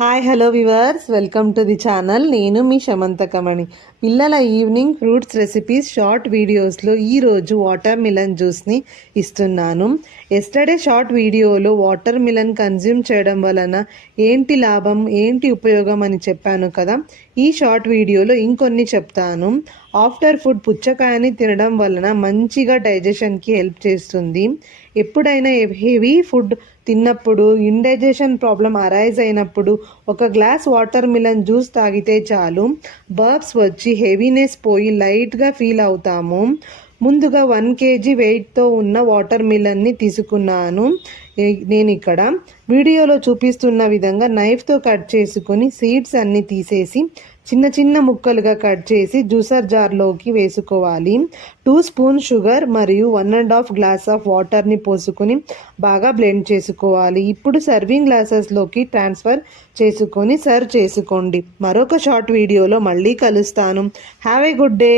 Hi hello viewers, welcome to the channel. నేను మీ శమంతకమణి. పిల్లల evening fruits recipes short వీడియోస్లో ఈరోజు వాటర్ మిలన్ జ్యూస్ని ఇస్తున్నాను. ఎస్టర్డే షార్ట్ వీడియోలో వాటర్ మిలన్ కన్జ్యూమ్ చేయడం వలన ఏంటి లాభం, ఏంటి ఉపయోగం అని చెప్పాను కదా. ఈ షార్ట్ వీడియోలో ఇంకొన్ని చెప్తాను. ఆఫ్టర్ ఫుడ్ పుచ్చకాయని తినడం వలన మంచిగా డైజెషన్కి హెల్ప్ చేస్తుంది. ఎప్పుడైనా హెవీ ఫుడ్ తిన్నప్పుడు, ఇండైజెషన్ ప్రాబ్లం అరైజ్ అయినప్పుడు ఒక గ్లాస్ వాటర్ మిలన్ జ్యూస్ తాగితే చాలు, బర్బ్స్ వచ్చి హెవీనెస్ పోయి లైట్గా ఫీల్ అవుతాము. ముందుగా 1 kg వెయిట్తో ఉన్న వాటర్ మిలన్ని తీసుకున్నాను. నేను ఇక్కడ వీడియోలో చూపిస్తున్న విధంగా నైఫ్తో కట్ చేసుకొని సీడ్స్ అన్నీ తీసేసి చిన్న చిన్న ముక్కలుగా కట్ చేసి జ్యూసర్ జార్లోకి వేసుకోవాలి. 2 స్పూన్ షుగర్ మరియు 1.5 గ్లాస్ ఆఫ్ వాటర్ని పోసుకొని బాగా బ్లెండ్ చేసుకోవాలి. ఇప్పుడు సర్వింగ్ గ్లాసెస్లోకి ట్రాన్స్ఫర్ చేసుకొని సర్వ్ చేసుకోండి. మరొక షార్ట్ వీడియోలో మళ్ళీ కలుస్తాను. Have a good day.